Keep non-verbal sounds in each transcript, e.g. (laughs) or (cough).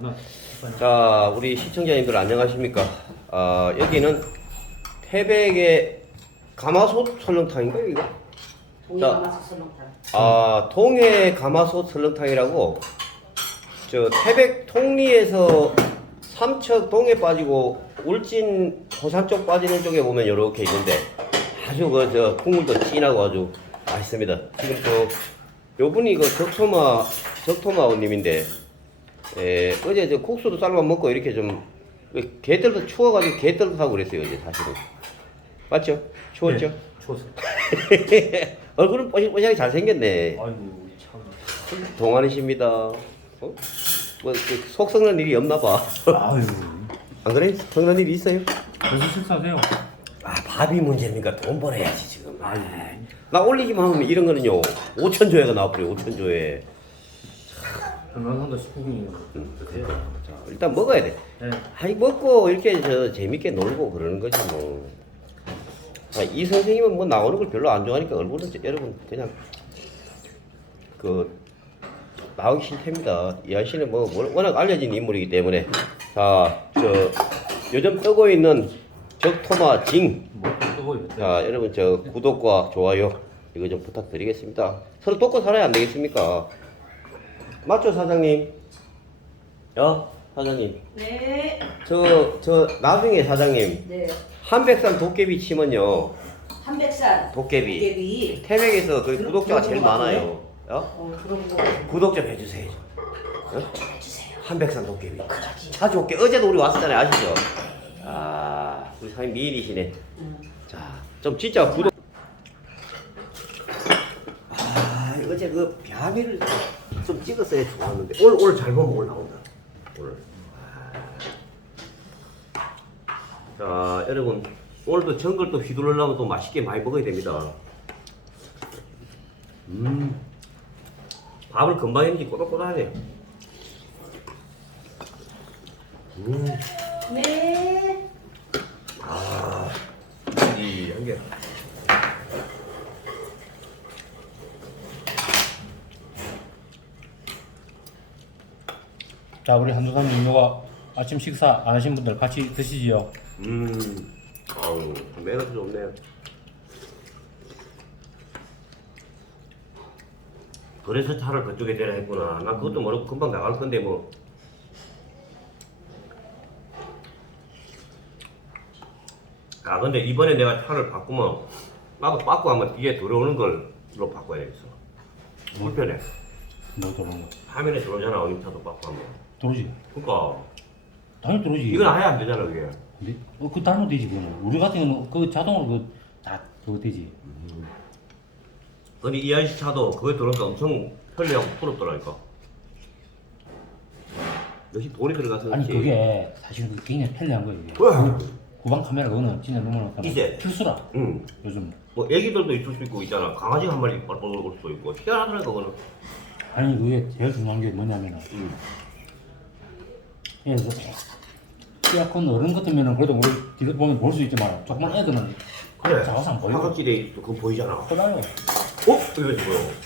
나 자, 우리 시청자님들 안녕하십니까? 아, 여기는 태백의 가마솥 설렁탕인가요, 이거? 동해가 마서 설렁탕. 아, 동해 가마솥 설렁탕이라고 저 태백 통리에서 삼척 동해 빠지고 울진 호산 쪽 빠지는 쪽에 보면 이렇게 있는데 아주 그 저 국물도 진하고 아주 맛있습니다. 지금 또 요분이 그 적토마 적토마님인데 에, 어제 저 국수도 삶아 먹고 이렇게 좀 개들도 추워가지고 개들도 하고 그랬어요 이제 사실은 맞죠? 추웠죠? 추웠어. (laughs) 얼굴은 뽀실뽀실하게 잘생겼네. 아이고 참. 동안이십니다. 어? 뭐, 그, 속 썩는 일이 없나 봐. 아유. (laughs) 안 그래? 썩는 일이 있어요? 벌써 식사하세요? 아, 밥이 문제입니까? 돈 벌어야지, 지금. 아이, 나 올리기만 하면 이런 거는요, 5천 조회가 나와버려요, 5천 조회. 건강한다 싶으니 드세요. 자, 일단 먹어야 돼. 네. 아이, 먹고 이렇게 저 재밌게 놀고 그러는 거지, 뭐. 아, 이 선생님은 뭐 나오는 걸 별로 안 좋아하니까 얼굴은 저- 여러분 그냥 그 나오기 싫답니다. 이한 씨는 뭐 워- 워낙 알려진 인물이기 때문에 자, 저 요즘 뜨고 있는 적토마 징. 뭐 뜨고. 자, 여러분 저 구독과 좋아요 이거 좀 부탁드리겠습니다. 서로 돕고 살아야 안 되겠습니까? 맞죠, 사장님? 어, 사장님. 네. 저 저 나중에 사장님 네. 한백산 도깨비 치면요 한백산. 도깨비 도깨비. 태백에서 그 들- 구독자가 제일 같은데? 많아요. 어? 어, 들어본 거. 구독 좀 해주세요. 어? 해주세요. 한백산 도깨비. 그러지. 자주 올게. 어제도 우리 왔었잖아요. 아시죠? 아, 우리 사장님 미인이시네. 응. 자, 좀 진짜 구독. 아, 어제 그 벼미를 좀 찍었어야 좋았는데 오늘 오늘 잘 보면 올라온다. 오늘. 아. 자, 여러분 오늘도 정글 또 휘둘러려면 또 맛있게 많이 먹어야 됩니다. 음, 밥을 금방 했는지 꼬독꼬독하네. 음, 네. 아, 이한 개. 자 우리 한두사님 이거 아침 식사 안 하신 분들 같이 드시지요. 음, 아우, 매너도 좋네. 그래서 차를 그쪽에 대라 했구나. 난 그것도 모르고 금방 나갈 건데 뭐. 아, 근데 이번에 내가 차를 바꾸면 나도 바꾸 하면 뒤에 들어오는 걸로 바꿔야 되겠어. 불편해. 뭐 들어오는 거? 화면에 들어오잖아, 어느 차도 바꾸 하면. 들어오지. 그러니까 당연히 들어오지. 이건 아예 안 되잖아, 그게. 근데 어, 그 달면 되지 그거는. 우리 같은 경우는 그 자동으로 그다 그거 되지. 근데 이한 씨 차도 그거 들어오니까 엄청 편리하고 부럽더라니까. 역시 돈이 들어가서 아니 그렇지. 그게 사실 그 굉장히 편리한 거예요. 이게. 왜? 구방 카메라 그거는 진짜 너무나 이제. 필수라 응. 요즘. 뭐 애기들도 있을 수 있고 있잖아. 강아지 한 마리 올 수도 있고. 희한하더라 그거는. 아니 그게 제일 중요한 게 뭐냐면은 응. 그래서 에어컨 어른 같으면은 그래도 우리 뒤로 보면 볼 수 있지만 조그만 애들은 그래. 자화상 보여. 사각지대 그거 보이잖아. 어? 커다요. 이거 보여.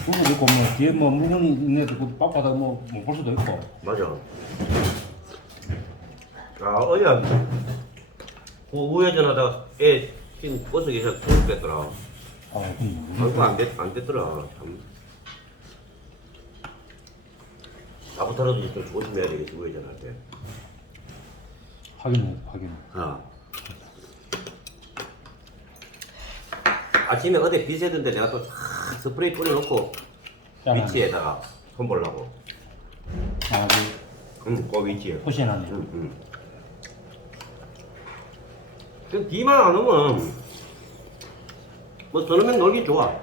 그거 있고 뭐 뒤에 뭐 물건이 있는 애들 그 빡빡하다 뭐못 볼 수도 있고. 맞아. 아 어제 그 우회전 하다가 애 지금 버스 기사 죽겠더라. 아 그럼 아이고 안, 됐, 안 됐더라. 참. 나부터라도 좀 조심해야 되겠지 우회전할 때. 확인해 확인. 아. 아침에 어디 비 새던데 내가 또싹 스프레이 뿌려놓고 위치에다가 손 보려고. 아 그 응, 그 위치에. 응, 응. 그 비만 안 오면 뭐 저놈은 놀기 좋아.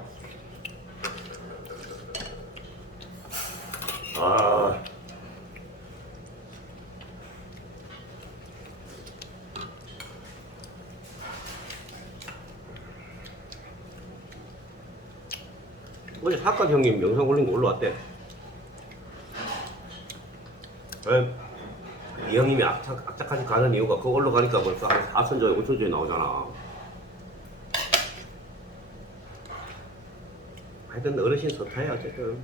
아. 어제 사과 형님 영상 올린 거 올라왔대. 에, 이 형님이 악착, 악착같이 가는 이유가 그걸로 가니까 벌써 한 4천 조에 5천 조에 나오잖아. 하여튼 어르신 서타야 어쨌든.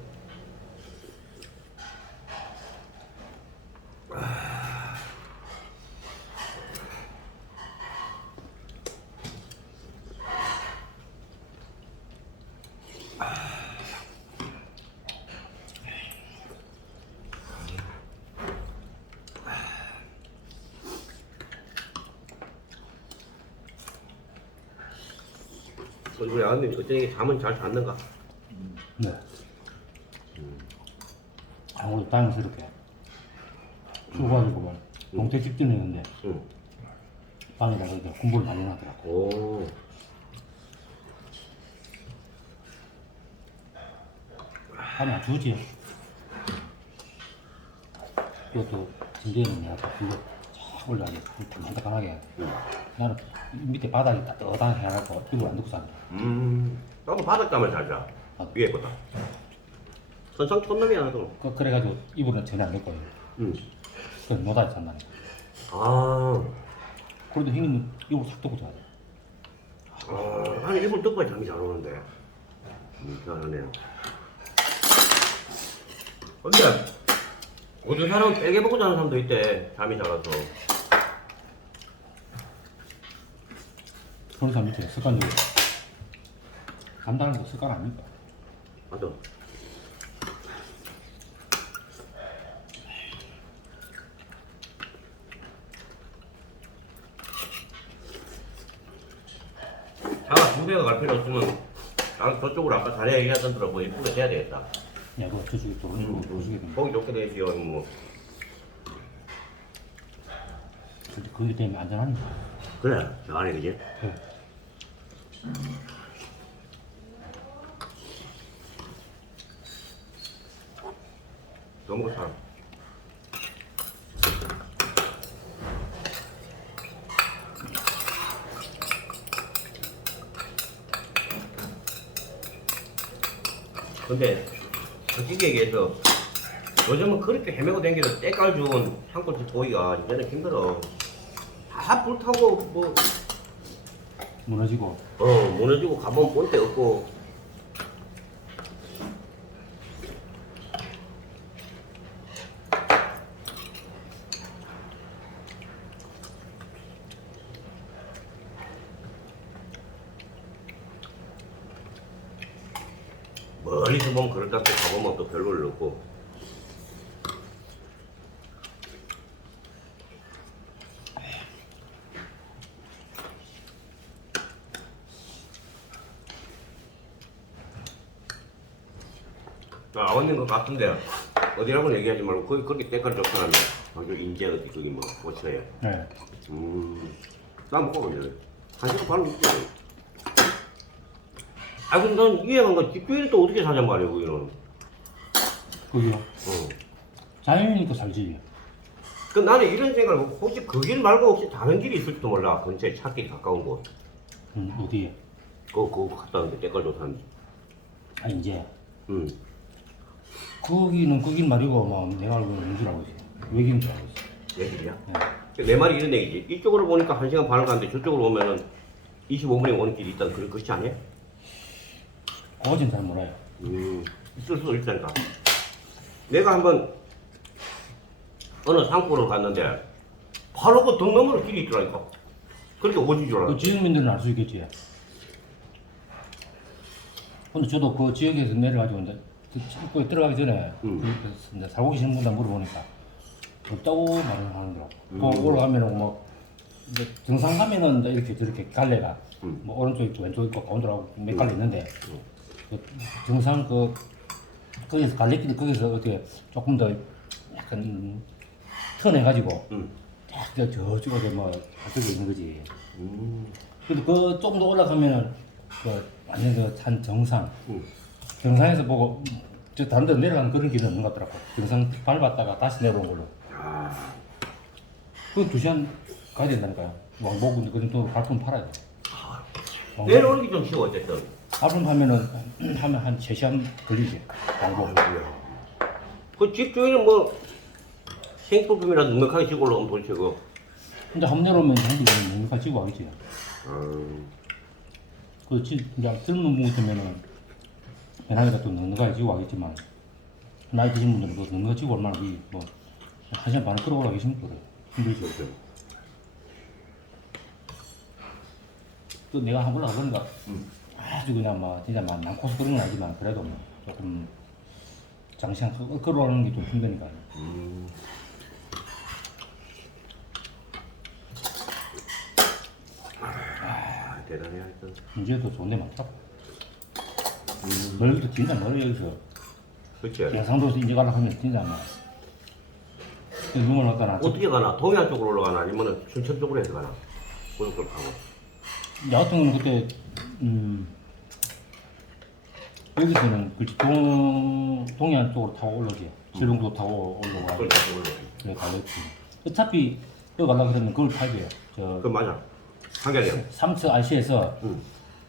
우리 아버님 어쩌니 잠은 잘 잤는가? 네. 아무래도 다행스럽게 수고하시고만 동태 집진했는데 응. 방에다가 이제 공부를 많이. 오. 밤에 안 주지. 그것도 진대는 내가 또 불러 쫙 올라가게 담담하게. 나는 밑에 바닥이 따뜻하게 해갖고 이걸 안 듣고 산다. 음. 나도 바닥잠을 잘 자. 아. 위에보다. 선상 촌놈이야 나도. 그, 그래가지고 이불은 전혀 안 덮고 응. 그냥 노다지 잔다니까. 아. 그래도 형님은 이불 싹 덮고 자야 돼. 아, 아니 이불 덮어야 잠이 잘 오는데. 음, 잘하네요. 근데 어떤 사람은 빼게 먹고 자는 사람도 있대. 잠이 잘 와서. 그런 사람 있지 습관적으로. 간다는 거 습관 아닙니까? 맞아. 차가 두 대가 갈 필요 없으면 난 저쪽으로 아까 자네 얘기하던 대로 뭐 이쁘게 해야 되겠다. 야, 그거 저쪽에 또 그런 거 보시게 되면. 보기 좋게 되지요. 뭐. 근데 그게 때문에 안전하니까. 그래, 저 안에 그지? 네. 너무 잘. 근데 솔직히 얘기해서 요즘은 그렇게 헤매고 다니면서 때깔 좋은 한골집 보기가 이제는 힘들어. 다 불타고 뭐 무너지고. 어, 무너지고 가보면 본데 없고. 멀리서 보면 그렇다 또 가보면 또 별로를 없고. 아, 아버님 것 같은데 어디라고 얘기하지 말고 거기 그렇게 때깔 좋다면 거기 인제 어디 거기 뭐 고쳐야 네. 음나 먹고 그래 한 시간 바로 먹고 아 근데 난 이해한 건 집주인이 또 어떻게 사냔 말이야 거기는 거기요. 어. 자연이니까 살지. 그 나는 이런 생각을 하고 혹시 그 길 말고 혹시 다른 길이 있을지도 몰라 근처에 찾기 가까운 곳 음, 어디에? 그거 그거 갔다 왔는데 때깔 좋다는데 아, 이제. 음. 거기는 거긴 말이고, 뭐, 내가 알고 있는 줄 알고 있어. 외계인 줄 알고 있어. 내 길이야? 네. 내 말이 이런 얘기지 이쪽으로 보니까 한 시간 반을 가는데 저쪽으로 오면은 25분에 오는 길이 있다는 그런 것이 아니야? 그거진 잘 몰라요. 음, 있을 수도 있다니까. 내가 한번 어느 산골을 갔는데 바로 그등 너머로 길이 있더라니까. 그렇게 오지 줄 그 알았어. 지역민들은 알 수 있겠지. 근데 저도 그 지역에서 내려가지고 이제 그 입구에 들어가기 전에 음. 그 이제 살고 계시는 분들 물어보니까 없다고 말을 하더라고. 음. 그 올라가면은 뭐 이제 정상 가면은 이제 이렇게 저렇게 갈래가 음. 뭐 오른쪽 있고 왼쪽 있고 가운데라고 몇 갈래 있는데 음. 그 정상 그 거기서 갈래길이 거기서 어떻게 조금 더 약간 음, 턴해가지고 음. 딱 저- 저쪽에 뭐 저쪽에 있는 거지. 음. 근데 그 조금 더 올라가면은 그 완전 그산 정상 음. 정상에서 보고 저 다른 내려가는 그런 길은 없는 것 같더라고. 정상 밟았다가 다시 내려온 걸로. 아, 그건 두 시간 가야 된다니까요. 왕복은 그 정도 발품 팔아야 돼. 왕복. 내려오는 게 좀 쉬워 어쨌든. 발품 하면은 하면 한 3시간 걸리지. 왕복. 그 집 주인은 뭐 생필품이라도 넉넉하게 지고 올라오면 그. 근데 한 내려오면 한국에 넉넉하게 지고 가겠지. 음. 그 지, 이제 젊은 분 같으면은 배낭에다 또 넉넉하게 지고 가겠지만 나이 드신 분들은 그 넉넉하게 지고 얼마나 이 뭐 한 시간 반을 끌어올라가기 힘들거든. 힘들지. 그렇죠. 또 내가 한번 올라가보니까 음. 아주 그냥 막 진짜 막 난코스 그런 건 아니지만 그래도 뭐 조금 장시간 끌- 끌어오는 게 좀 힘드니까. 음. 아, 대단해 하여튼. 이제도 좋은 데 많더라고. 멀리도 진짜 멀어 여기서. 그치? 경상도에서 이제 가려고 하면 진짜 안 나. 이놈을 갖다 놔. 어떻게 가나? 동해안 쪽으로 올라가나? 아니면 춘천 쪽으로 해서 가나? 고속도로 타고. 나 같은 경우는 그때 음 여기서는 그렇지 동 동해안 쪽으로 타고 올라오지 실흥도 타고 올라가 그걸 다시 올라가. 그래 달렸지 어차피 여기 가려고 그러면 그걸 타야 돼요 저 그 맞아. 한겨레. 삼척 IC에서 응.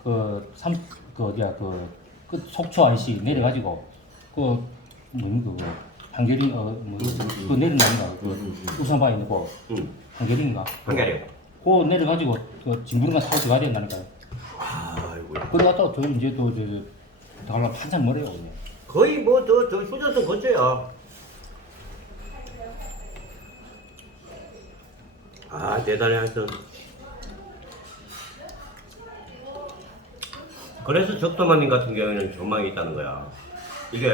그 삼 그 어디야 그, 그 속초 IC 내려가지고 그 뭐니 그거 한계리 어뭐그 내려나는가 그 우산바에 있는 거 응. 한계리인가 한겨레. 그거 내려가지고 그 진부른가 타고 들어가야 된다니까요 아이고. 그러다가 저 이제 또 저, 저 달라 한참 멀어요. 그냥. 거의 뭐 저 저 휴전선 거쳐야. 아 대단해 하여튼. 그래서 적도마님 같은 경우에는 전망이 있다는 거야. 이게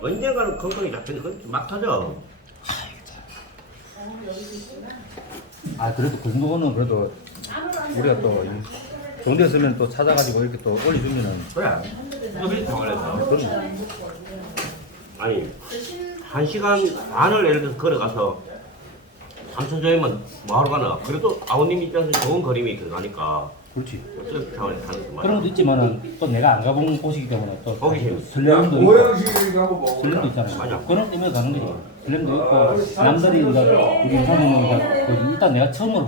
언젠가는 건강이 잡히는 건막 터져. 아 그래도 그 정도는 그래도 우리가 또 이- 좋은 데 쓰면 또 찾아가지고 이렇게 또 올려주면은 그래. 서비스 차원에서. 그런 아니 한 시간 반을 예를 들어서 걸어가서 삼천조에만 뭐하러 가나 그래도 아버님 입장에서 좋은 그림이 들어가니까 그렇지. 그런 것도 있지만은 또 내가 안 가본 곳이기 때문에 또 거기. 설렘도 있고. 설렘도 있잖아요. 맞아. 그런 때문에 가는 거지. 설렘도 있고 남들이 이제 우리 이제 그 일단 내가 처음으로.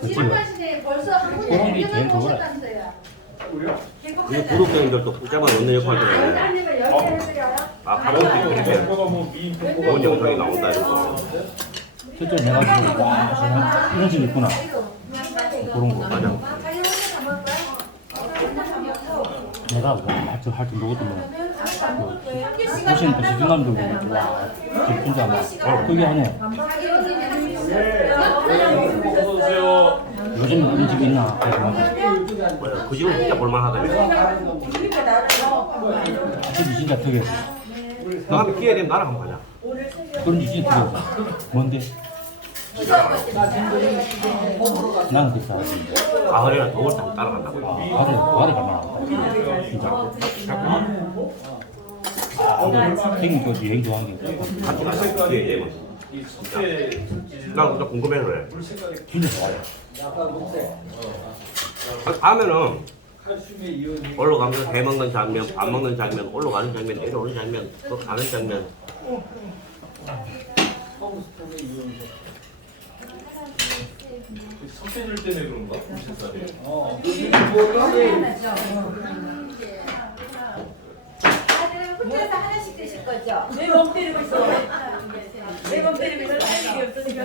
그치? 우리 벌써 한국에 그런 게 제일 대표가 좋아요. 오셨다면서요. 우리요? 그 구독자님들도 붙잡아 놓는 역할도 해. 아니면 여기 해드려요? 아 가족들이 이렇게 그거가 뭐 미인 좋은 뽀뽀가 영상이 나온다 이런 거 실제 내가 보고 와 세상 이런 집이 있구나. 그런 거. 맞아 내가 할줄 할줄 모르겠던 뭐 보시는 또 시중감들 보면 와 진짜 막 그게 하네. 어서오세요. 요즘 이런 집이 있나? 뭐야, 그 집은 진짜 볼만하다 집이 진짜 특이했어. 다음에 기회 되면 나랑 한번 가자 그런 집이 진짜 특이했어. 뭔데? 나는 알았는데. 가을에는 더울 때 따라간다고 가을, 가을에 갈만하다. 진짜. 생긴 거 여행 좋아하는 게 같이 되면 이 석쇠 나 진짜 궁금해서 그래 진짜. 약간 녹색. 아, 이온이 올라가면서 배 먹는 장면, 밥 먹는 장면, 올라가는 장면, 내려오는 장면, 또 가는 장면. 줄 때문에 그런가? 물 색깔이. 어. 다들 혼자서 하나씩 드실 거죠? 내몸 때리고 있어. 내몸 때리고 있어. 할 일이 없으니까.